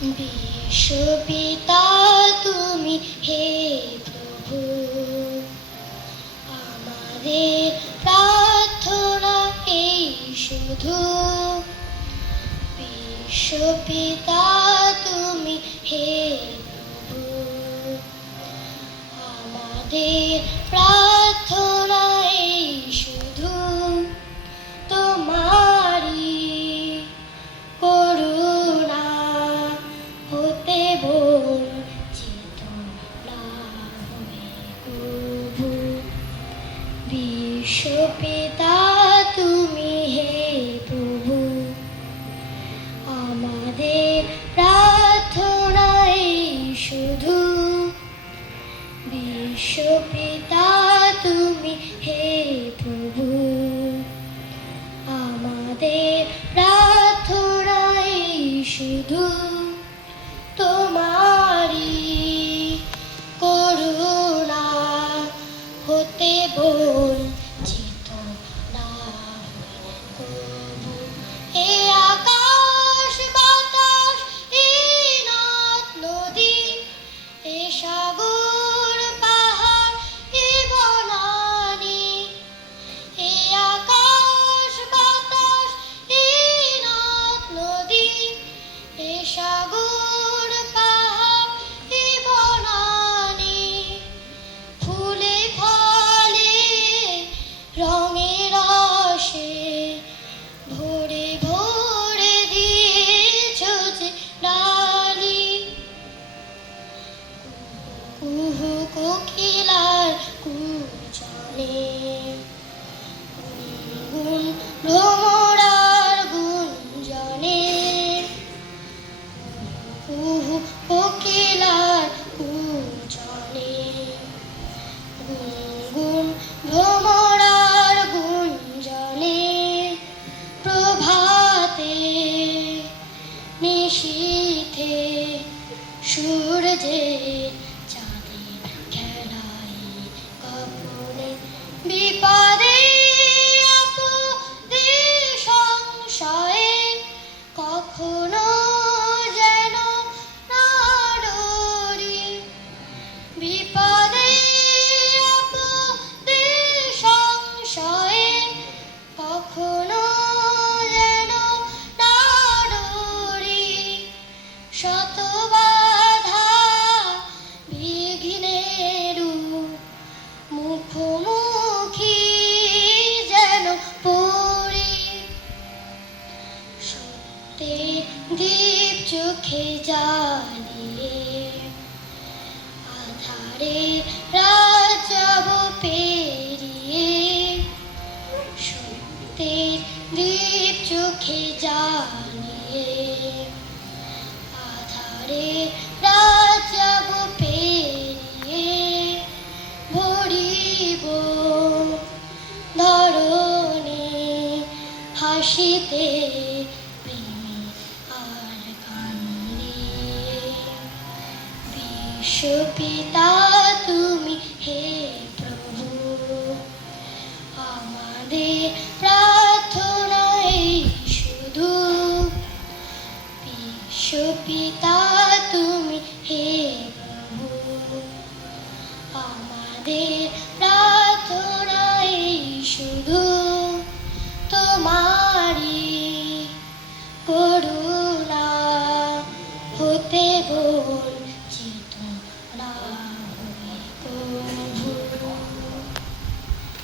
বিশ্বপিতা তুমি হে প্রভু, আমাদের প্রার্থনা এই শুধু। বিশ্বপিতা তুমি হে প্রভু, আমাদের প্রার্থনা এই শুধু। তোমারি করুণা হতে বঞ্চিত না হয়ে কভু। বিশ্বপিতা তুমি হে প্রভু, আমাদের প্রার্থনা এই শুধু। বিশ্বপিতা তুমি হে প্রভু, আমাদের প্রার্থনা এই শুধু। তোমারি করুণা হতে বঞ্চিত না হয়ে কভু। এ আকাশ বাতাস, এই নদ নদী, এ সাগর পাহাড়, এ বনানী, এ আকাশ বাতাস, এই নদ নদী, এ সাগর পাহাড়, এ বনানী, ফুলে ফলে রঙে রসে ভরে ভরে দিয়েছ যে ডালি। কুহু কোকিলার কূজনে, গুনগুন ভ্রমরার গুঞ্জনে, কুহু কোকিলার কূজনে, গুনগুন ভ্রমরার গুঞ্জনে, প্রভাতে নিশীথে সূর্যের চাঁদের খেলায় কাঁপনে, বিপদে আপদে সংশয়ে কখনো যেন না ডরি। বিপদে আপদে সংশয়ে কখনো যেন না ডরি। শত বাধা বিঘ্নেরও মুখোমুখি যেন পড়ি। সত্যের দীপ চোখে জ্বালিয়ে আধারে রাত যাব পেরিয়ে। সত্যের দীপ চোখে জ্বালিয়ে আধারে রাত যাব পেরিয়ে। ভরিব ধরণী হাসিতে প্রেমে আর কান্নে। বিশ্বপিতা তুমি হে প্রভু, আমাদের প্রার্থনা এই শুধু। বিশ্বপিতা তুমি হে প্রভু, আমাদের প্রার্থনা এই শুধু। তোমারি করুণা হতে বল